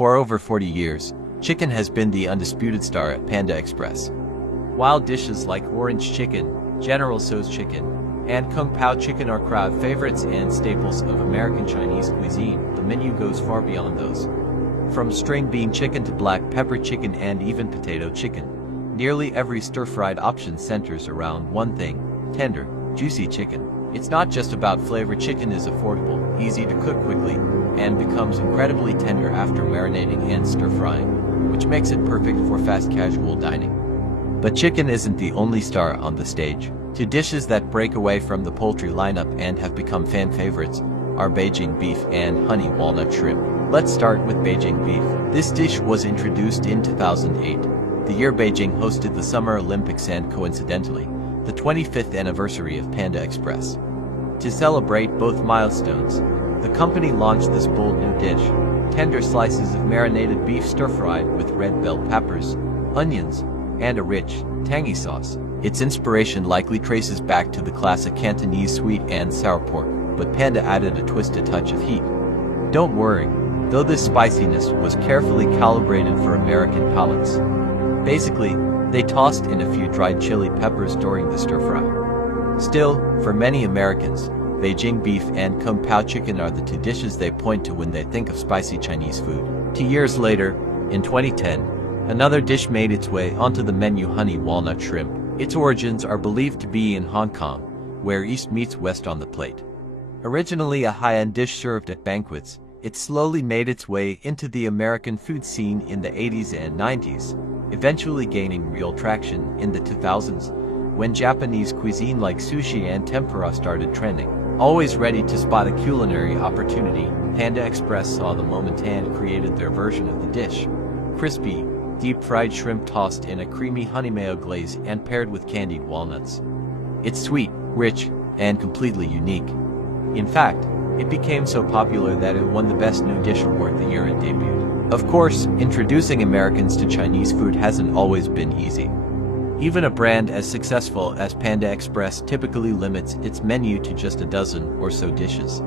For over 40 years, chicken has been the undisputed star at Panda Express. While dishes like orange chicken, General Tso's chicken, and Kung Pao chicken are crowd favorites and staples of American Chinese cuisine, the menu goes far beyond those. From string bean chicken to black pepper chicken and even potato chicken, nearly every stir-fried option centers around one thing: tender, juicy chicken. It's not just about flavor. Chicken is affordable, easy to cook quickly, and becomes incredibly tender after marinating and stir-frying, which makes it perfect for fast casual dining. But chicken isn't the only star on the stage. Two dishes that break away from the poultry lineup and have become fan favorites are Beijing beef and honey walnut shrimp. Let's start with Beijing beef. This dish was introduced in 2008, the year Beijing hosted the Summer Olympics and coincidentally, the 25th anniversary of Panda Express. To celebrate both milestones, the company launched this bold new dish: tender slices of marinated beef stir-fried with red bell peppers, onions, and a rich, tangy sauce. Its inspiration likely traces back to the classic Cantonese sweet and sour pork, but Panda added a twist, a touch of heat. Don't worry, though this spiciness was carefully calibrated for American palates. Basically, they tossed in a few dried chili peppers during the stir-fry. Still, for many Americans, Beijing beef and Kung Pao chicken are the two dishes they point to when they think of spicy Chinese food. 2 years later, in 2010, another dish made its way onto the menu: honey walnut shrimp. Its origins are believed to be in Hong Kong, where East meets West on the plate. Originally a high-end dish served at banquets, it slowly made its way into the American food scene in the 80s and 90s, eventually gaining real traction in the 2000s, when Japanese cuisine like sushi and tempura started trending. Always ready to spot a culinary opportunity, Panda Express saw the moment and created their version of the dish: crispy, deep-fried shrimp tossed in a creamy honey mayo glaze and paired with candied walnuts. It's sweet, rich, and completely unique. In fact, it became so popular that it won the Best New Dish award the year it debuted. Of course, introducing Americans to Chinese food hasn't always been easy. Even a brand as successful as Panda Express typically limits its menu to just a dozen or so dishes.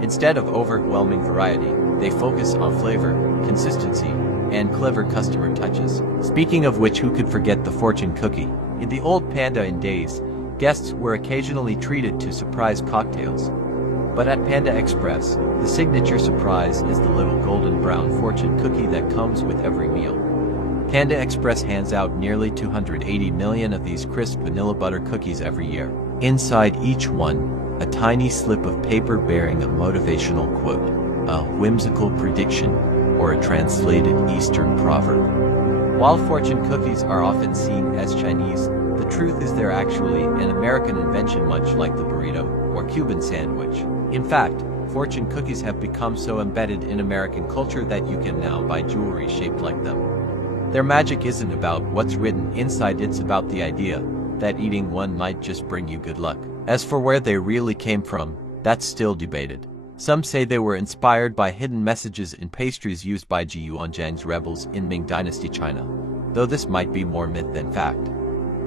Instead of overwhelming variety, they focus on flavor, consistency, and clever customer touches. Speaking of which, who could forget the fortune cookie? In the old Panda Inn days, guests were occasionally treated to surprise cocktails. But at Panda Express, the signature surprise is the little golden brown fortune cookie that comes with every meal. Panda Express hands out nearly 280 million of these crisp vanilla butter cookies every year. Inside each one, a tiny slip of paper bearing a motivational quote, a whimsical prediction, or a translated Eastern proverb. While fortune cookies are often seen as Chinese, the truth is they're actually an American invention, much like the burrito or Cuban sandwich. In fact, fortune cookies have become so embedded in American culture that you can now buy jewelry shaped like them. Their magic isn't about what's written inside, it's about the idea that eating one might just bring you good luck. As for where they really came from, that's still debated. Some say they were inspired by hidden messages in pastries used by Ji Yuanzhang's rebels in Ming Dynasty China, though this might be more myth than fact.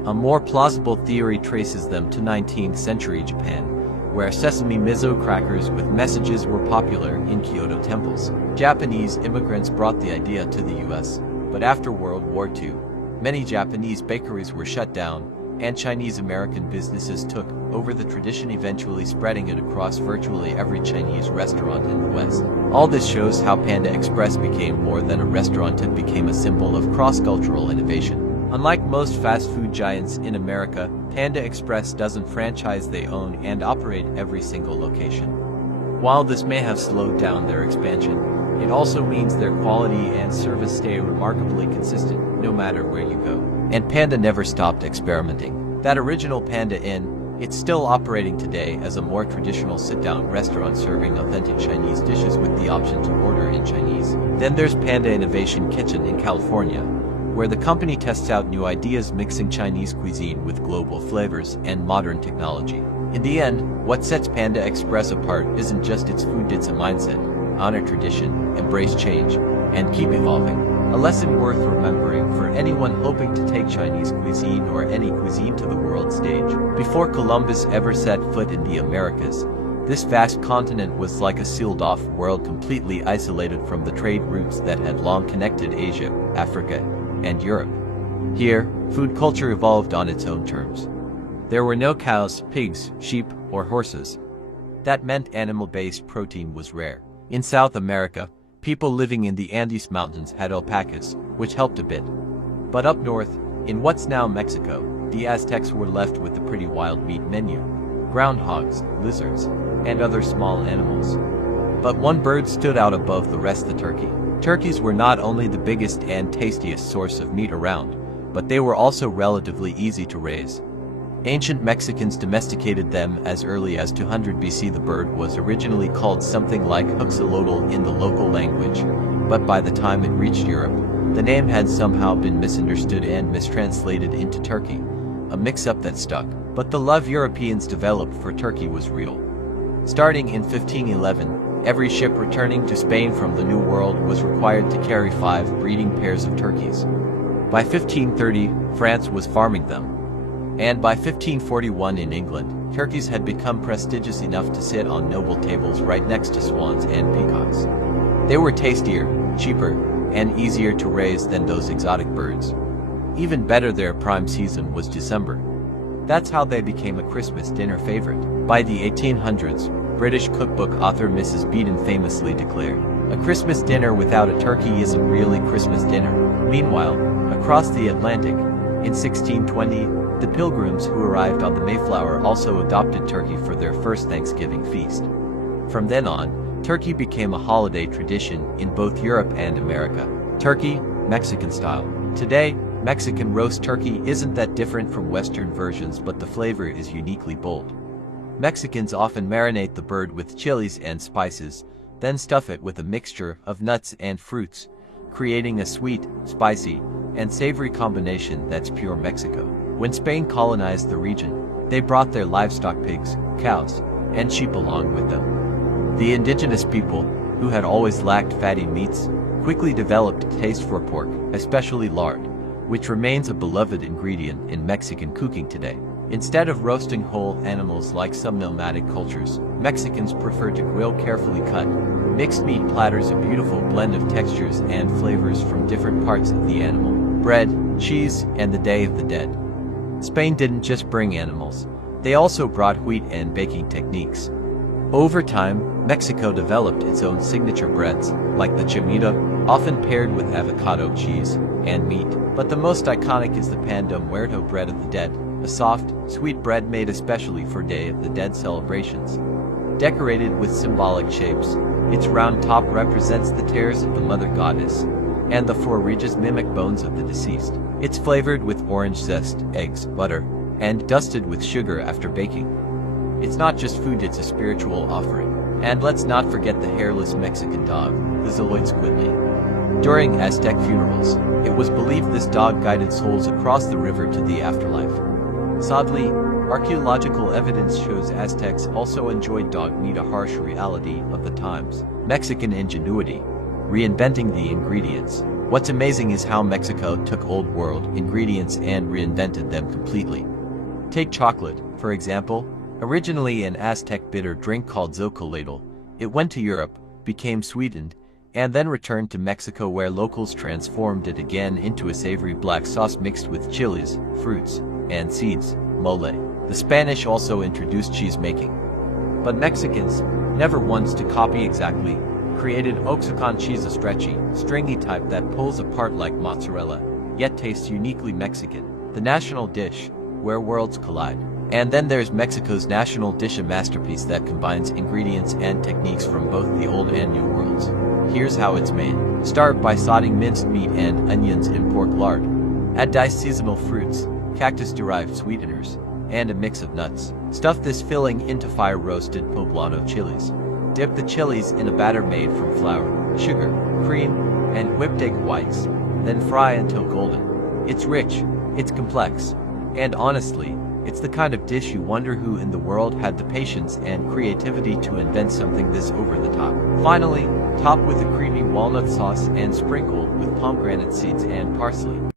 A more plausible theory traces them to 19th century Japan, where sesame miso crackers with messages were popular in Kyoto temples. Japanese immigrants brought the idea to the US, but after World War II, many Japanese bakeries were shut down, and Chinese-American businesses took over the tradition, eventually spreading it across virtually every Chinese restaurant in the West. All this shows how Panda Express became more than a restaurant, it became a symbol of cross-cultural innovation. Unlike most fast food giants in America, Panda Express doesn't franchise, they own and operate every single location. While this may have slowed down their expansion, it also means their quality and service stay remarkably consistent, no matter where you go. And Panda never stopped experimenting. That original Panda Inn, it's still operating today as a more traditional sit-down restaurant serving authentic Chinese dishes with the option to order in Chinese. Then there's Panda Innovation Kitchen in California, where the company tests out new ideas, mixing Chinese cuisine with global flavors and modern technology. In the end, what sets Panda Express apart isn't just its food, it's a mindset: honor tradition, embrace change, and keep evolving. A lesson worth remembering for anyone hoping to take Chinese cuisine or any cuisine to the world stage. Before Columbus ever set foot in the Americas, This vast continent was like a sealed-off world completely isolated from the trade routes that had long connected Asia, Africa, and Europe. Here, food culture evolved on its own terms. There were no cows, pigs, sheep, or horses. That meant animal-based protein was rare. In South America, people living in the Andes Mountains had alpacas, which helped a bit. But up north, in what's now Mexico, the Aztecs were left with a pretty wild meat menu. Groundhogs, lizards, and other small animals. But one bird stood out above the rest: the turkey. Turkeys were not only the biggest and tastiest source of meat around, but they were also relatively easy to raise. Ancient Mexicans domesticated them as early as 200 BC. The bird was originally called something like huxolotl in the local language, but by the time it reached Europe, the name had somehow been misunderstood and mistranslated into turkey, a mix-up that stuck. But the love Europeans developed for turkey was real. Starting in 1511, every ship returning to Spain from the New World was required to carry 5 breeding pairs of turkeys. By 1530, France was farming them. And by 1541 in England, turkeys had become prestigious enough to sit on noble tables right next to swans and peacocks. They were tastier, cheaper, and easier to raise than those exotic birds. Even better, their prime season was December. That's how they became a Christmas dinner favorite. By the 1800s, British cookbook author Mrs. Beeton famously declared, "A Christmas dinner without a turkey isn't really Christmas dinner." Meanwhile, across the Atlantic, in 1620, the Pilgrims who arrived on the Mayflower also adopted turkey for their first Thanksgiving feast. From then on, turkey became a holiday tradition in both Europe and America. Turkey, Mexican style. Today, Mexican roast turkey isn't that different from Western versions, but the flavor is uniquely bold. Mexicans often marinate the bird with chilies and spices, then stuff it with a mixture of nuts and fruits, creating a sweet, spicy, and savory combination that's pure Mexico. When Spain colonized the region, they brought their livestock, pigs, cows, and sheep along with them. The indigenous people, who had always lacked fatty meats, quickly developed a taste for pork, especially lard, which remains a beloved ingredient in Mexican cooking today. Instead of roasting whole animals like some nomadic cultures, Mexicans prefer to grill carefully cut, mixed meat platters, a beautiful blend of textures and flavors from different parts of the animal: bread, cheese, and the Day of the Dead. Spain didn't just bring animals, they also brought wheat and baking techniques. Over time, Mexico developed its own signature breads, like the chimita, often paired with avocado cheese and meat. But the most iconic is the Panda Muerto bread of the dead, a soft, sweet bread made especially for Day of the Dead celebrations. Decorated with symbolic shapes, its round top represents the tears of the mother goddess, and the 4 ridges mimic bones of the deceased. It's flavored with orange zest, eggs, butter, and dusted with sugar after baking. It's not just food, it's a spiritual offering. And let's not forget the hairless Mexican dog, the Xoloitzcuintli. During Aztec funerals, it was believed this dog guided souls across the river to the afterlife. Sadly, archaeological evidence shows Aztecs also enjoyed dog meat, a harsh reality of the times. Mexican ingenuity, reinventing the ingredients. What's amazing is how Mexico took old world ingredients and reinvented them completely. Take chocolate, for example. Originally an Aztec bitter drink called zocolatl, it went to Europe, became sweetened, and then returned to Mexico, where locals transformed it again into a savory black sauce mixed with chilies, fruits, and seeds, mole. The Spanish also introduced cheese making. But Mexicans, never once to copy exactly, created Oaxacan cheese, a stretchy, stringy type that pulls apart like mozzarella, yet tastes uniquely Mexican. The national dish, where worlds collide. And then there's Mexico's national dish, a masterpiece that combines ingredients and techniques from both the old and new worlds. Here's how it's made. Start by sauteing minced meat and onions in pork lard. Add diced seasonal fruits, cactus-derived sweeteners, and a mix of nuts. Stuff this filling into fire-roasted poblano chilies. Dip the chilies in a batter made from flour, sugar, cream, and whipped egg whites, then fry until golden. It's rich, it's complex, and honestly, it's the kind of dish you wonder who in the world had the patience and creativity to invent something this over the top. Finally, top with a creamy walnut sauce and sprinkle with pomegranate seeds and parsley.